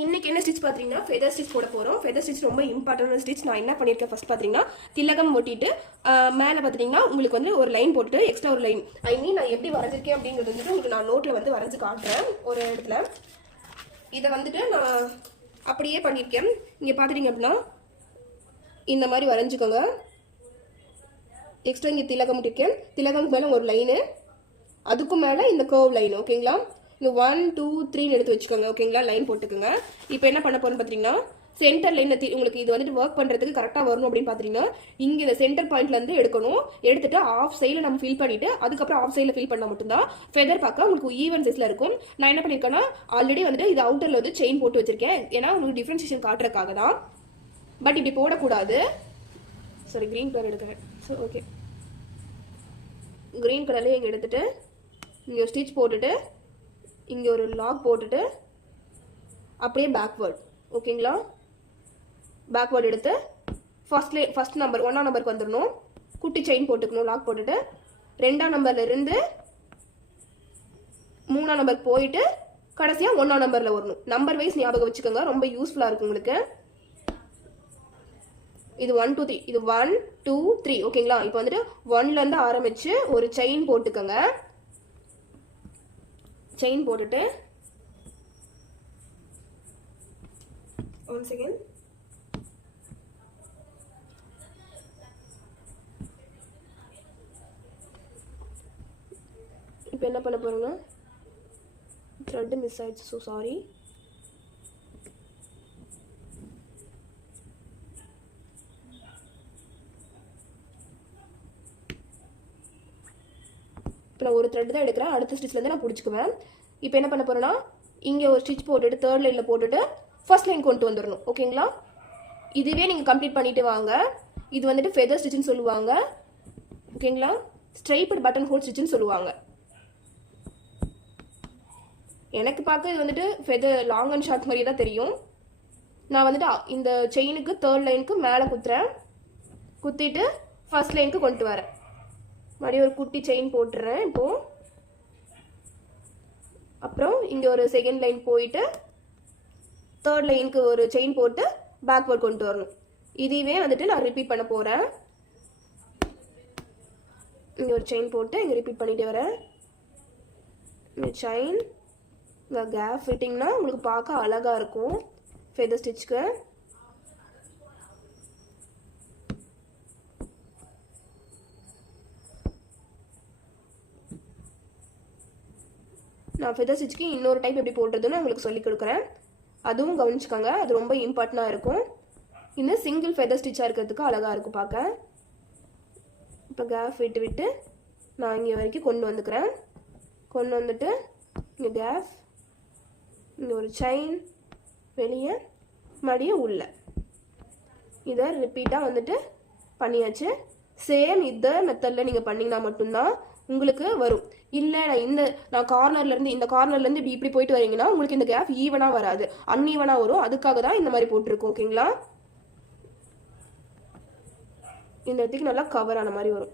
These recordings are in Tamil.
இன்னைக்கு என்ன ஸ்டிச் பார்த்தீங்கன்னா ஃபெதர் ஸ்டிச் போட போகிறோம். ஃபெதர் ஸ்டிச் ரொம்ப இம்பார்ட்டன்ட் ஸ்டிச். நான் என்ன பண்ணியிருக்கேன் ஃபர்ஸ்ட் பார்த்தீங்கன்னா திலகம் ஒட்டிட்டு மேலே பார்த்தீங்கன்னா உங்களுக்கு வந்து ஒரு லைன் போட்டுட்டு எக்ஸ்ட்ரா ஒரு லைன் நான் எப்படி வரைஞ்சிருக்கேன் அப்படிங்கிறது வந்துட்டு உங்களுக்கு நான் நோட்டில் வந்து வரைஞ்சி காட்டுறேன் ஒரு இடத்துல. இதை வந்துட்டு நான் அப்படியே பண்ணியிருக்கேன். இங்கே பார்த்துட்டீங்க அப்படின்னா இந்த மாதிரி வரைஞ்சிக்கோங்க. எக்ஸ்ட்ரா இங்கே திலகம் ஒட்டியிருக்கேன். திலகம் மேலே ஒரு லைனு, அதுக்கும் மேலே இந்த கர்வ் லைன். ஓகேங்களா, இங்கே 1 2 3 எடுத்து வச்சுக்கோங்க. ஓகேங்களா, லைன் போட்டுக்கோங்க. இப்போ என்ன பண்ண போறோம்னு பார்த்தீங்கன்னா சென்டர் லைன் உங்களுக்கு இது வந்துட்டு ஒர்க் பண்ணுறதுக்கு கரெக்டாக வரணும் அப்படின்னு பார்த்தீங்கன்னா இங்கே இந்த சென்டர் பாயிண்ட்லேருந்து எடுக்கணும். எடுத்துட்டு ஆஃப் சைடில் நம்ம ஃபில் பண்ணிட்டு அதுக்கப்புறம் ஆஃப் சைடில் ஃபில் பண்ணால் மட்டும்தான் ஃபெதர் பார்க்க உங்களுக்கு ஈவன் சைஸில் இருக்கும். நான் என்ன பண்ணியிருக்கேன்னா ஆல்ரெடி வந்துட்டு இது அவுட்டரில் வந்து செயின் போட்டு வச்சிருக்கேன். ஏன்னா உங்களுக்கு டிஃப்ரென்சியேஷன் காட்டுறதுக்காக தான். பட் இப்படி போடக்கூடாது. சாரி, க்ரீன் கலர் எடுக்கிறேன். ஸோ ஓகே, க்ரீன் கலர்லேயே இங்கே எடுத்துட்டு இங்கே ஸ்டிச் போட்டுட்டு இங்கே ஒரு லாக் போட்டுட்டு அப்படியே பேக்வேர்ட். ஓகேங்களா, பேக்வேர்ட் எடுத்து ஃபர்ஸ்ட் நம்பர் 1ஆம் நம்பருக்கு வந்துடணும். குட்டி செயின் போட்டுக்கணும். லாக் போட்டுட்டு 2ஆம் நம்பர்ல இருந்து 3ஆம் நம்பருக்கு போயிட்டு கடைசியாக 1ஆம் நம்பரில் வரணும். நம்பர் வைஸ் ஞாபகம் வச்சுக்கோங்க, ரொம்ப யூஸ்ஃபுல்லாக இருக்கும் உங்களுக்கு. இது 1 2 3, இது 1 2 3. ஓகேங்களா, இப்போ வந்துட்டு 1லேருந்து ஆரம்பிச்சு ஒரு செயின் போட்டுக்கோங்க. செயின் போட்டுட்டு ஒன் செகண்ட், இப்போ என்ன பண்ண போறோம்னா த்ரெட் மிஸ் ஆயிடுச்சு. So sorry. இப்போ நான் ஒரு த்ரெட் தான் எடுக்கிறேன். அடுத்த ஸ்டிச்லேருந்து நான் பிடிச்சிக்குவேன். இப்போ என்ன பண்ண போறேன்னா இங்கே ஒரு ஸ்டிச் போட்டுட்டு தேர்ட் லைனில் போட்டுட்டு ஃபர்ஸ்ட் லைன் கொண்டு வந்துடணும். ஓகேங்களா, இதுவே நீங்கள் கம்ப்ளீட் பண்ணிட்டு வாங்க. இது வந்துட்டு ஃபெதர் ஸ்டிச்னு சொல்லுவாங்க. ஓகேங்களா, ஸ்ட்ரைப்டு பட்டன் ஹோல் ஸ்டிச்னு சொல்லுவாங்க. எனக்கு பார்க்க இது வந்துட்டு ஃபெதர் லாங் அண்ட் ஷார்ட் மாதிரி தான் தெரியும். நான் வந்துட்டு இந்த செயினுக்கு தேர்ட் லைனுக்கு மேலே குத்துறேன். குத்திட்டு ஃபர்ஸ்ட் லைனுக்கு கொண்டு வரேன். மறுபடியும் ஒரு குட்டி செயின் போட்டுறேன். இப்போ அப்புறம் இங்கே ஒரு செகண்ட் லைன் போயிட்டு தேர்ட் லைனுக்கு ஒரு செயின் போட்டு பேக்வர்ட் கொண்டு வரணும். இதுவே வந்துட்டு நான் ரிப்பீட் பண்ண போகிறேன். இங்கே ஒரு செயின் போட்டு இங்கே ரிப்பீட் பண்ணிட்டு வரேன். இந்த செயின் இங்கே கேப் ஃபிட்டிங்னா உங்களுக்கு பார்க்க அழகாக இருக்கும் ஃபெதர் ஸ்டிச்சுக்கு. நான் ஃபெதர் ஸ்டிச்சுக்கு இன்னொரு டைப் எப்படி போடுறதுன்னு உங்களுக்கு சொல்லிக் கொடுக்குறேன். அதுவும் கவனிச்சுக்கோங்க, அது ரொம்ப இம்பார்ட்டண்டாக இருக்கும். இந்த சிங்கிள் ஃபெதர் ஸ்டிச்சாக இருக்கிறதுக்கு அழகாக இருக்கும் பார்க்க. இப்போ கேப் விட்டு நான் இங்கே வரைக்கும் கொண்டு வந்துக்கிறேன். கொண்டு வந்துட்டு இங்கே கேப், இங்கே ஒரு செயின், வெளியே மறுபடியும் உள்ள. இதை ரிப்பீட்டாக வந்துட்டு பண்ணியாச்சு. சேம் இந்த மெத்தடில் நீங்கள் பண்ணிங்கன்னா மட்டும்தான் உங்களுக்கு வரும். இல்லை நான் கார்னர்லேருந்து இந்த கார்னர்லேருந்து இப்படி போயிட்டு வரீங்கன்னா உங்களுக்கு இந்த கேப் ஈவனாக வராது, அன்ஈவனாக வரும். அதுக்காக தான் இந்த மாதிரி போட்டிருக்கோம். ஓகேங்களா, இந்த இடத்துக்கு நல்லா கவர் ஆன மாதிரி வரும்.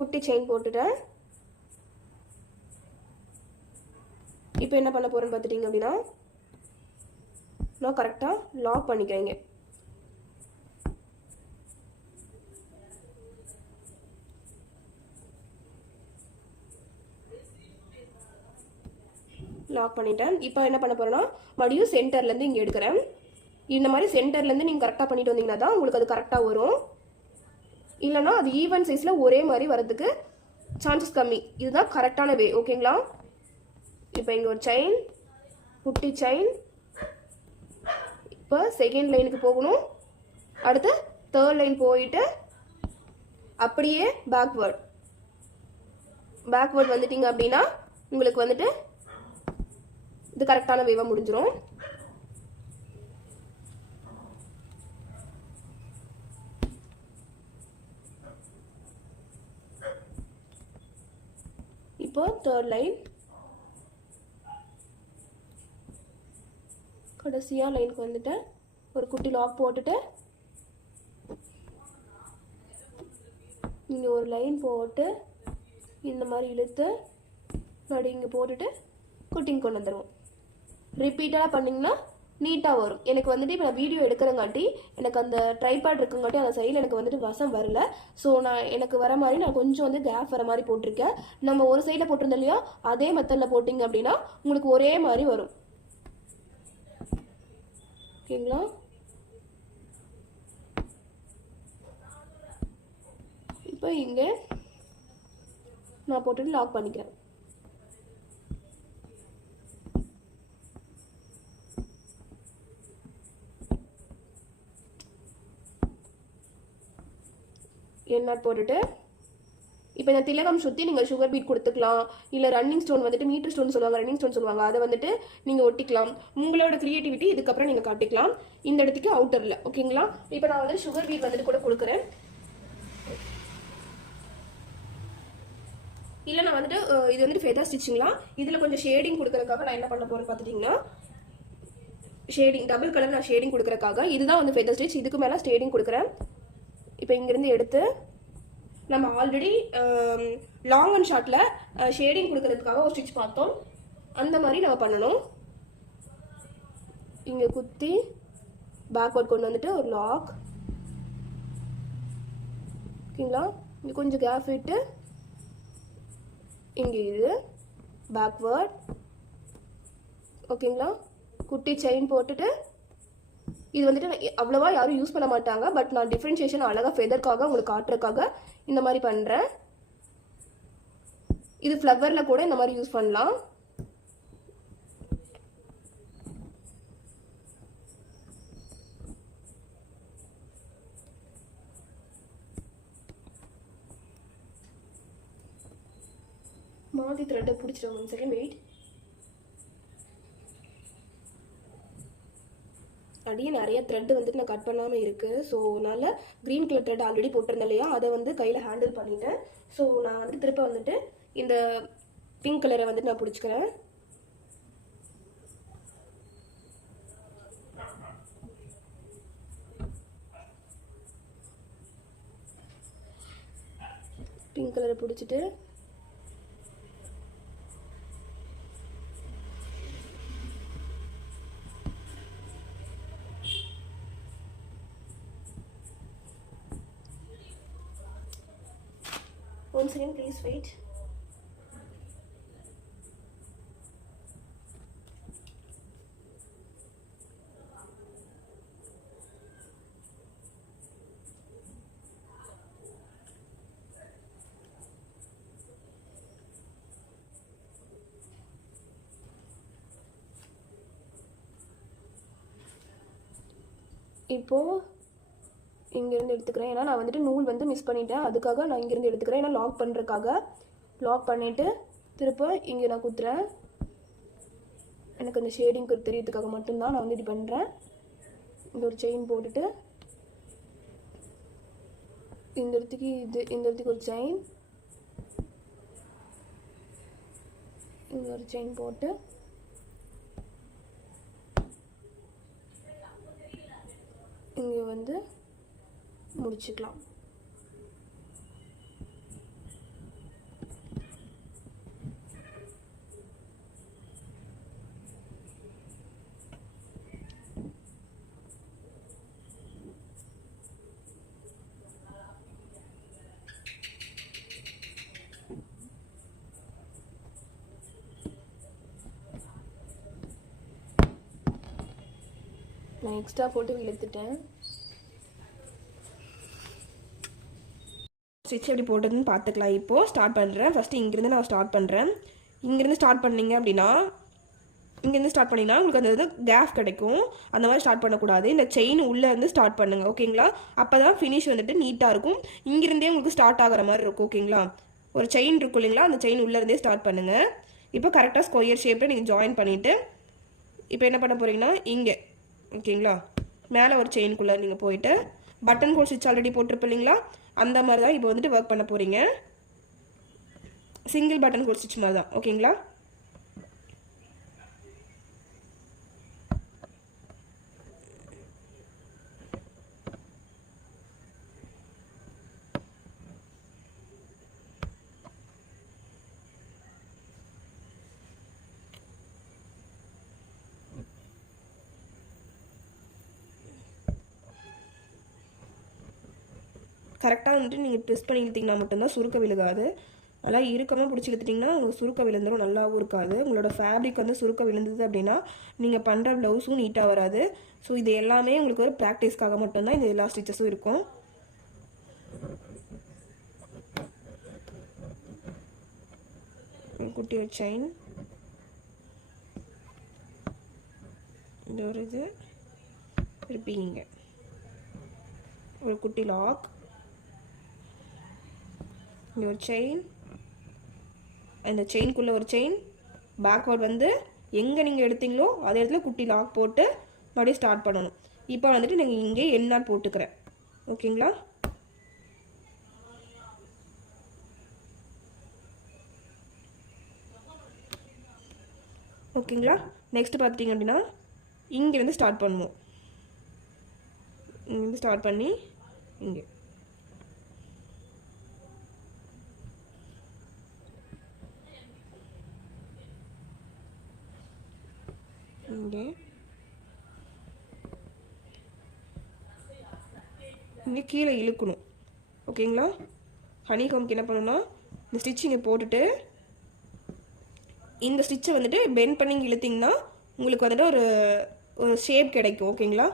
குட்டி செயின் போட்டுட்டேன். இப்போ என்ன பண்ண போறேன்னு பார்த்துட்டீங்க அப்படின்னா நான் கரெக்டாக லாக் பண்ணிக்கிறேங்க. லாக் பண்ணிட்டேன். இப்போ என்ன பண்ண போறேன்னா மறுபடியும் சென்டர்லேருந்து இங்கே எடுக்கிறேன். இந்த மாதிரி சென்டர்லேருந்து நீங்கள் கரெக்டாக பண்ணிட்டு வந்தீங்கன்னா தான் உங்களுக்கு அது கரெக்டாக வரும். இல்லைனா அது ஈவன் சைஸில் ஒரே மாதிரி வரதுக்கு சான்சஸ் கம்மி. இதுதான் கரெக்டான வே. ஓகேங்களா, இப்போ இங்கே ஒரு செயின், குட்டி செயின். இப்போ செகண்ட் லைனுக்கு போகணும். அடுத்து தேர்ட் லைன் போயிட்டு அப்படியே பேக்வேர்ட் வந்துட்டீங்க அப்படின்னா உங்களுக்கு வந்துட்டு இது கரெக்டான வேவா முடிஞ்சிடும். இப்போ தேர்ட் லைன் கடைசியாக லைனுக்கு வந்துட்டு ஒரு குட்டி லாக் போட்டுட்டு இங்கே ஒரு லைன் போட்டு இந்த மாதிரி இழுத்து மறுபடியும் இங்கே போட்டுட்டு குட்டிங் கொண்டு வந்துடுவோம். ரிப்பீட்டடாக பண்ணிங்கன்னா நீட்டாக வரும். எனக்கு வந்துட்டு இப்போ நான் வீடியோ எடுக்கிறங்காட்டி எனக்கு அந்த ட்ரைபேட் இருக்குங்காட்டி அந்த சைடில் எனக்கு வந்துட்டு வசம் வரல. ஸோ நான் எனக்கு வர மாதிரி நான் கொஞ்சம் வந்து கேப் வர மாதிரி போட்டிருக்கேன். நம்ம ஒரு சைடில் போட்டிருந்தோம் இல்லையா, அதே மெத்தடில் போட்டிங்க அப்படின்னா உங்களுக்கு ஒரே மாதிரி வரும். ஓகேங்களா? இப்போ இங்கே நான் போட்டுட்டு லாக் பண்ணிக்கிறேன். எண்ணெய் போட்டுட்டு இப்போ இந்த திலகம் சுற்றி நீங்கள் சுகர் பீட் கொடுத்துக்கலாம். இல்லை ரன்னிங் ஸ்டோன் வந்துட்டு மீட்டர் ஸ்டோன் சொல்லுவாங்க, ரன்னிங் ஸ்டோன் சொல்லுவாங்க, அதை வந்துட்டு நீங்கள் ஒட்டிக்கலாம். உங்களோட க்ரியேட்டிவிட்டி இதுக்கப்புறம் நீங்கள் காட்டிக்கலாம். இந்த இடத்துக்கு அவுட்டரில். ஓகேங்களா? இப்போ நான் வந்து சுகர் பீட் வந்துட்டு கூட கொடுக்குறேன். இல்லை நான் வந்துட்டு இது வந்துட்டு ஃபெதர் ஸ்டிச்சிங்களா, இதில் கொஞ்சம் ஷேடிங் கொடுக்குறதுக்காக நான் என்ன பண்ண போகிறேன் பார்த்துட்டிங்கன்னா, ஷேடிங் டபுள் கலர் நான் ஷேடிங் கொடுக்குறதுக்காக இதுதான் வந்து ஃபெதர் ஸ்டிச். இதுக்கு மேலே ஷேடிங் கொடுக்குறேன். இப்போ இங்கேருந்து எடுத்து நம்ம ஆல்ரெடி லாங் அண்ட் ஷார்ட்டில் ஷேடிங் கொடுக்கறதுக்காக ஒரு ஸ்டிச் பார்த்தோம். அந்த மாதிரி நம்ம பண்ணணும். இங்கே குத்தி பேக்வர்ட் கொண்டு வந்துட்டு ஒரு லாக். ஓகேங்களா? இங்கே கொஞ்சம் கேப் விட்டு இங்கே இது பேக்வர்ட். ஓகேங்களா? குட்டி செயின் போட்டுட்டு இது வந்துட்டு அவ்வளோவா யாரும் யூஸ் பண்ண மாட்டாங்க. பட் நான் டிஃப்ரென்ஷியேஷன் அழகாக ஃபெதர்க்காக உங்களுக்கு காட்டுறதுக்காக இந்த மாதிரி பண்ணுறேன். இது ஃப்ளவரில் கூட இந்த மாதிரி யூஸ் பண்ணலாம். மாற்றி த்ரெட்டை பிடிச்சிட்டு 1 செகண்ட் வெயிட். அடியே நிறைய த்ரெட் வந்துட்டு நான் கட் பண்ணாமல் இருக்குது. ஸோ அதனால் க்ரீன் கலர் த்ரெட் ஆல்ரெடி போட்டிருந்தேன் இல்லையா, அதை வந்து கையில் ஹேண்டில் பண்ணிட்டேன். ஸோ நான் வந்து திருப்ப வந்துட்டு இந்த பிங்க் கலரை வந்துட்டு நான் பிடிச்சிக்கிறேன். பிங்க் கலரை பிடிச்சிட்டு one second, please wait. இப்போ இங்கேருந்து எடுத்துக்கிறேன். ஏன்னா நான் வந்துட்டு நூல் வந்து மிஸ் பண்ணிட்டேன், அதுக்காக நான் இங்கேருந்து எடுத்துக்கிறேன். ஏன்னா லாக் பண்ணுறதுக்காக லாக் பண்ணிவிட்டு திருப்ப இங்கே நான் குத்துறேன். எனக்கு அந்த ஷேடிங் தெரியறதுக்காக மட்டும்தான் நான் வந்து இப்படி பண்ணுறேன். இங்கே ஒரு செயின் போட்டுட்டு இந்த இடத்துக்கு இந்த இடத்துக்கு ஒரு செயின், இங்கே ஒரு செயின் போட்டு இங்கே வந்து முடிச்சுக்கலாம். நான் எக்ஸ்ட்ரா போட்டு இழுத்துட்டேன். ஸ்டிச் எப்படி போட்டதுன்னு பார்த்துக்கலாம். இப்போது ஸ்டார்ட் பண்ணுறேன். ஃபஸ்ட்டு இங்கேருந்து நான் ஸ்டார்ட் பண்ணுறேன். இங்கேருந்து ஸ்டார்ட் பண்ணிங்க அப்படின்னா இங்கேருந்து ஸ்டார்ட் பண்ணிங்கன்னா உங்களுக்கு அந்த இது கேப் கிடைக்கும். அந்த மாதிரி ஸ்டார்ட் பண்ணக்கூடாது. இந்த செயின் உள்ளேருந்து ஸ்டார்ட் பண்ணுங்கள். ஓகேங்களா? அப்போ தான் ஃபினிஷ் வந்துட்டு நீட்டாக இருக்கும். இங்கேருந்தே உங்களுக்கு ஸ்டார்ட் ஆகிற மாதிரி இருக்கும். ஓகேங்களா? ஒரு செயின் இருக்கும் இல்லைங்களா, அந்த செயின் உள்ளேருந்தே ஸ்டார்ட் பண்ணுங்கள். இப்போ கரெக்டாக ஸ்கொயர் ஷேப்பில் நீங்கள் ஜாயின் பண்ணிவிட்டு இப்போ என்ன பண்ண போகிறீங்கன்னா இங்கே ஓகேங்களா மேலே ஒரு செயின்குள்ளே நீங்கள் போயிட்டு பட்டன் ஹோல் ஸ்டிச் ஆல்ரெடி போட்டிருப்போம் இல்லைங்களா, அந்த மாதிரி தான் இப்போ வந்துட்டு ஒர்க் பண்ண போகிறீங்க. சிங்கிள் பட்டன் ஹோல் ஸ்டிச் மாதிரி தான். ஓகேங்களா? கரெக்டாக வந்துட்டு நீங்கள் ட்விஸ்ட் பண்ணி இழுத்திங்கன்னா மட்டும்தான் சுருக்க விழுகாது. நல்லா இறுக்கமாக பிடிச்சி இழுத்துட்டிங்கன்னா உங்களுக்கு சுருக்க விழுந்துடும், நல்லாவும் இருக்காது. உங்களோட ஃபேப்ரிக் வந்து சுருக்க விழுந்தது அப்படின்னா நீங்கள் பண்ணுற ப்ளவுஸும் நீட்டாக வராது. ஸோ இது எல்லாமே உங்களுக்கு ஒரு ப்ராக்டிஸ்க்காக மட்டும்தான் இந்த எல்லா ஸ்டிச்சஸும் இருக்கும். குட்டி ஒரு செயின், இந்த ஒரு இது இருப்பீங்க, ஒரு குட்டி லாக், இங்கே ஒரு செயின், அந்த செயின்குள்ளே ஒரு செயின், பேக்வர்ட் வந்து எங்கே நீங்கள் எடுத்தீங்களோ அதே இடத்துல குட்டி லாக் போட்டு மறுபடியும் ஸ்டார்ட் பண்ணணும். இப்போ வந்துட்டு நீங்கள் இங்கே எண்ணாட் போட்டுக்கிறேன். ஓகேங்களா? ஓகேங்களா? நெக்ஸ்ட் பார்த்தீங்க அப்படின்னா இங்கேருந்து ஸ்டார்ட் பண்ணுவோம். இங்கே ஸ்டார்ட் பண்ணி இங்கே இங்கே கீழே இழுக்கணும். ஓகேங்களா? ஹனிகாம்க்கு என்ன பண்ணணும்னா இந்த ஸ்டிச்சிங்கை போட்டுட்டு இந்த ஸ்டிச்சை வந்துட்டு பெண்ட் பண்ணி இழுத்திங்கன்னா உங்களுக்கு வந்துட்டு ஒரு ஷேப் கிடைக்கும். ஓகேங்களா?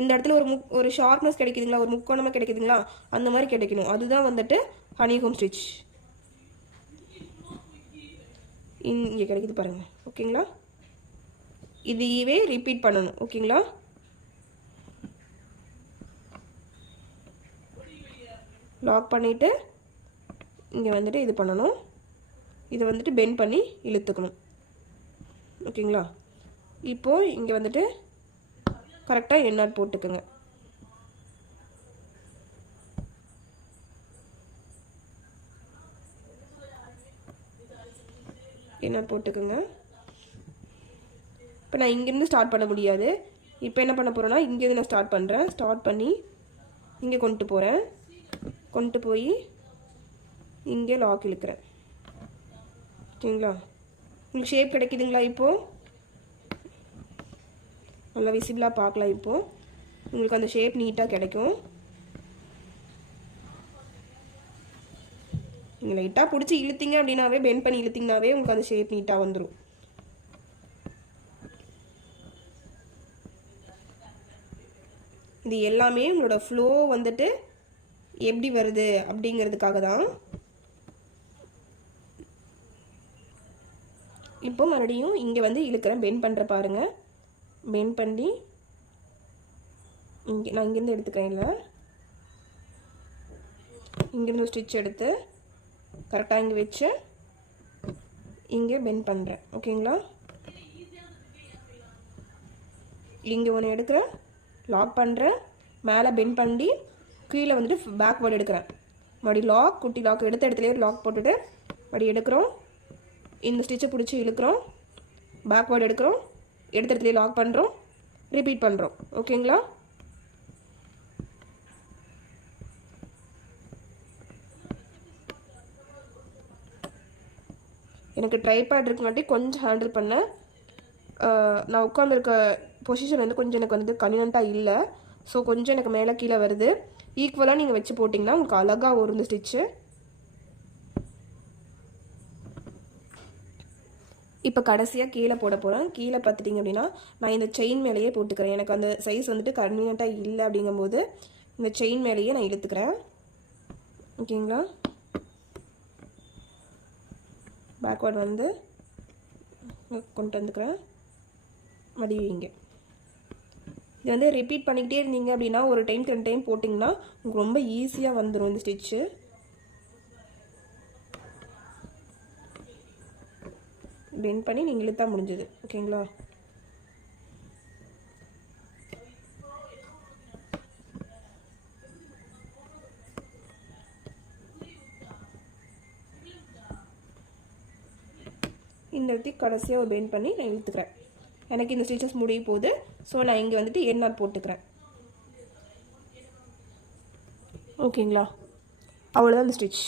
இந்த இடத்துல ஒரு ஷார்ப்னஸ் கிடைக்குதுங்களா, ஒரு முக்கோணமாக கிடைக்குதுங்களா, அந்த மாதிரி கிடைக்கணும். அதுதான் வந்துட்டு ஹனிகாம் ஸ்டிச். இங்கே கிடைக்குது பாருங்கள். ஓகேங்களா? இதையே ரிப்பீட் பண்ணணும். ஓகேங்களா? லாக் பண்ணிவிட்டு இங்கே வந்துட்டு இது பண்ணணும், இதை வந்துட்டு பெண்ட் பண்ணி இழுத்துக்கணும். ஓகேங்களா? இப்போது இங்கே வந்துட்டு கரெக்டாக எண்ணாட் போட்டுக்குங்க. எண்ணாட் போட்டுக்குங்க. இப்போ நான் இங்கேருந்து ஸ்டார்ட் பண்ண முடியாது. இப்போ என்ன பண்ண போகிறேன்னா இங்கேருந்து நான் ஸ்டார்ட் பண்ணுறேன். ஸ்டார்ட் பண்ணி இங்கே கொண்டு போகிறேன். கொண்டு போய் இங்கே லாக் இழுக்கிறேன். ஓகேங்களா? உங்களுக்கு ஷேப் கிடைக்குதுங்களா? இப்போது நல்லா விசிபிளாக பார்க்கலாம். இப்போது உங்களுக்கு அந்த ஷேப் நீட்டாக கிடைக்கும். நீங்கள் லைட்டாக பிடிச்சி இழுத்திங்க அப்படின்னாவே, பெண்ட் பண்ணி இழுத்திங்கனாவே உங்களுக்கு அந்த ஷேப் நீட்டாக வந்துடும். இது எல்லாமே உங்களோட ஃப்ளோ வந்துட்டு எப்படி வருது அப்படிங்கிறதுக்காக தான். இப்போ மறுபடியும் இங்கே வந்து இழுக்கிறேன், பெண்ட் பண்ணுற பாருங்கள். பெண்ட் பண்ணி இங்கே நான் இங்கேருந்து எடுத்துக்கிறேன். இல்லை, இங்கேருந்து ஸ்டிச் எடுத்து கரெக்டாக இங்கே வச்சு இங்கே பெண்ட் பண்ணுறேன். ஓகேங்களா? இங்கே ஒன்று எடுக்கிறேன், லாக் பண்ணுறேன், மேலே பெண்ட் பண்ணி கீழே வந்துட்டு பேக்வேர்டு எடுக்கிறேன். மறுபடியும் லாக், குட்டி லாக் எடுத்த இடத்துலேயே லாக் போட்டுட்டு மறுபடியும் எடுக்கிறோம், இந்த ஸ்டிச்சை பிடிச்சி இழுக்கிறோம், பேக்வேர்டு எடுக்கிறோம், எடுத்த இடத்துலேயே லாக் பண்ணுறோம், ரிப்பீட் பண்ணுறோம். ஓகேங்களா? எனக்கு ட்ரைபேட் இருக்குங்காட்டி கொஞ்சம் ஹேண்டில் பண்ணேன். நான் உட்காந்துருக்க பொசிஷன் வந்து கொஞ்சம் எனக்கு வந்து கன்வீனியண்ட்டாக இல்லை. ஸோ கொஞ்சம் எனக்கு மேலே கீழே வருது. ஈக்குவலாக நீங்கள் வச்சு போட்டிங்கன்னா உங்களுக்கு அழகாக வரும் இந்த ஸ்டிச்சு. இப்போ கடைசியாக கீழே போட போகிறேன். கீழே பார்த்துட்டிங்க அப்படின்னா நான் இந்த செயின் மேலேயே போட்டுக்கிறேன். எனக்கு அந்த சைஸ் வந்துட்டு கன்வீனியண்ட்டாக இல்லை அப்படிங்கும்போது இந்த செயின் மேலேயே நான் இழுத்துக்கிறேன். ஓகேங்களா? பேக்வேர்டு வந்து கொண்டு வந்துக்கிறேன். மறுபடியும் இங்கே இது வந்து ரிப்பீட் பண்ணிக்கிட்டே இருந்தீங்க அப்படின்னா ஒரு டைம் 2 டைம் போட்டிங்கன்னா உங்களுக்கு ரொம்ப ஈஸியாக வந்துடும் இந்த ஸ்டிச்சு. பெண்ட் பண்ணி நீங்கள் இழுத்தா முடிஞ்சது. ஓகேங்களா? இந்த இடத்துக்கு கடைசியாக ஒரு பெண்ட் பண்ணி நான் இழுத்துக்கிறேன். எனக்கு இந்த ஸ்டிச்சஸ் முடிய போகுது. ஸோ நான் இங்கே வந்துட்டு எண்ணாட் போட்டுக்கிறேன். ஓகேங்களா? அவ்வளோதான் இந்த ஸ்டிச்.